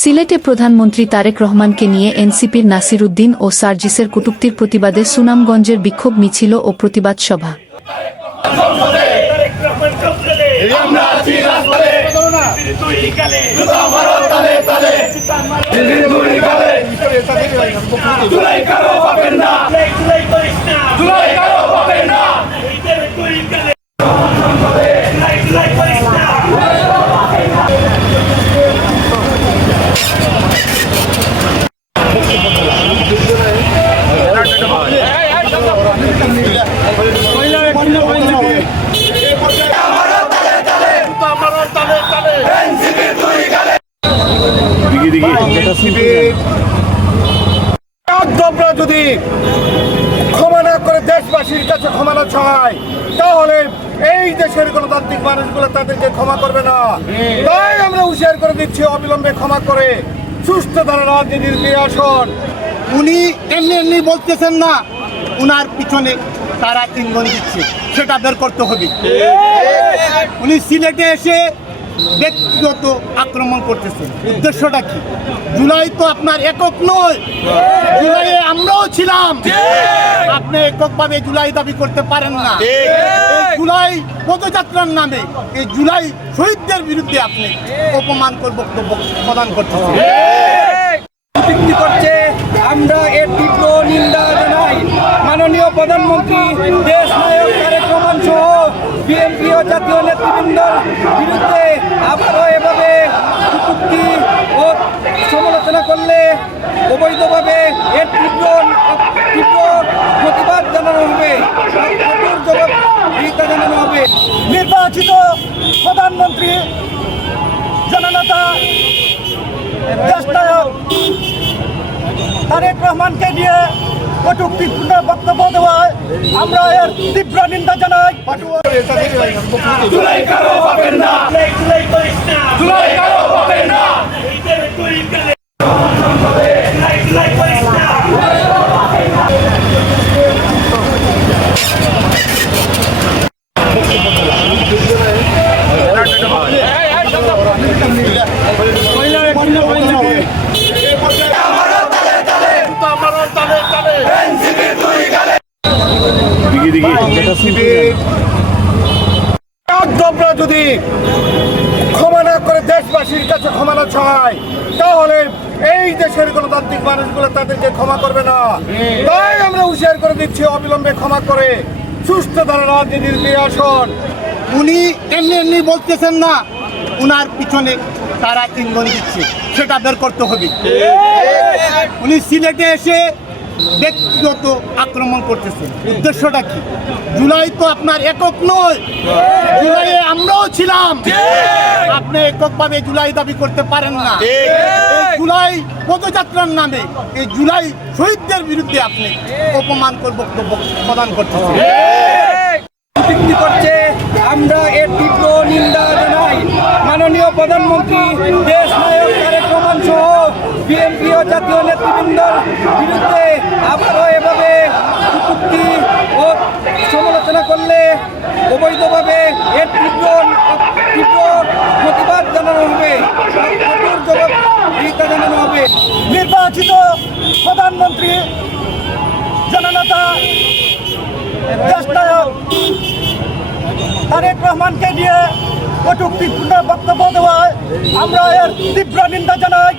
সিলেটে প্রধানমন্ত্রী তারেক রহমানকে নিয়ে এনসিপির নাসির উদ্দিন ও সার্জিসের কটূক্তির প্রতিবাদে সুনামগঞ্জের বিক্ষোভ মিছিল ও প্রতিবাদ সভা। যদি ক্ষমা না করে দেশবাসীর কাছে ক্ষমা না চায়, তাহলে এই দেশের গণতান্ত্রিক মানুষগুলো তাদেরকে ক্ষমা করবে না। তাই আমরা হুঁশিয়ার করে দিচ্ছি, অবিলম্বে ক্ষমা করে সুস্থ ধারা রাজনীতির ফিরে আসুন। উনি এমনি বলতেছেন না, উনার পিছনে তারা ইন্ধন দিচ্ছে, সেটা বের করতে হবে। উনি সিলেটে এসে ব্যক্তিগত আক্রমণ করতেছেন, উদ্দেশ্যটা কি? জুলাই তো আপনার একক নয়, জুলাইয়ে আমরাও ছিলাম। আপনি এককভাবে জুলাই দাবি করতে পারেন না। এই জুলাই পদযাত্রার নামে এই জুলাই শহীদদের বিরুদ্ধে আপনি অপমানকর বক্তব্য প্রদান করতেছেন। করছে, আমরা এর তীব্র নিন্দা জানাই। মাননীয় প্রধানমন্ত্রী দেশ নায়ক তারেক রহমান সহ বিএনপি ও জাতীয় নেতৃবৃন্দের বিরুদ্ধে আবারও এভাবে কটূক্তি ও সমালোচনা করলে অবৈধভাবে এর তীব্র প্রতিবাদ জানানো হবে, কঠোর জবাবদিহিতা জানানো হবে। নির্বাচিত প্রধানমন্ত্রী জননেতা দেশ নায়ক তারেক রহমানকে নিয়ে কটূক্তিপূর্ণ বক্তব্য দেওয়ায় আমরা এর তীব্র নিন্দা জানাই। যদি ক্ষমা না করে দেশবাসীর কাছে ক্ষমা না চায়, তাহলে এই দেশের গণতান্ত্রিক মানুষগুলো তাদেরকে ক্ষমা করবে না। তাই আমরা হুঁশিয়ার করে দিচ্ছি, অবিলম্বে ক্ষমা করে সুস্থ ধারা রাজনীতির ফিরে আসুন। উনি এমনি বলতেছেন না, উনার পিছনে তারা ইন্ধন দিচ্ছে, সেটা বের করতে হবে। উনি সিলেটে এসে ব্যক্তিগত আক্রমণ করতেছেন, উদ্দেশ্যটা কি? জুলাই তো আপনার একক নয়, জুলাইয়ে আমরাও ছিলাম। আপনি এককভাবে জুলাই দাবি করতে পারেন না। এই জুলাই পদযাত্রার নামে এই জুলাই শহীদদের বিরুদ্ধে আপনি অপমানকর বক্তব্য প্রদান করতেছেন। করছে, আমরা এর তীব্র নিন্দা জানাই। মাননীয় প্রধানমন্ত্রী দেশ নায়ক তারেক রহমান সহ বিএনপি ও জাতীয় নেতৃবৃন্দের বিরুদ্ধে আবারও এভাবে কটূক্তি ও সমালোচনা করলে অবৈধভাবে এর তীব্র প্রতিবাদ জানানো হবে, কঠোর জবাবদিহিতা জানানো হবে। নির্বাচিত প্রধানমন্ত্রী জননেতা দেশ নায়ক তারেক রহমানকে নিয়ে কটূক্তিপূর্ণ বক্তব্য দেওয়ায় আমরা এর তীব্র নিন্দা জানাই।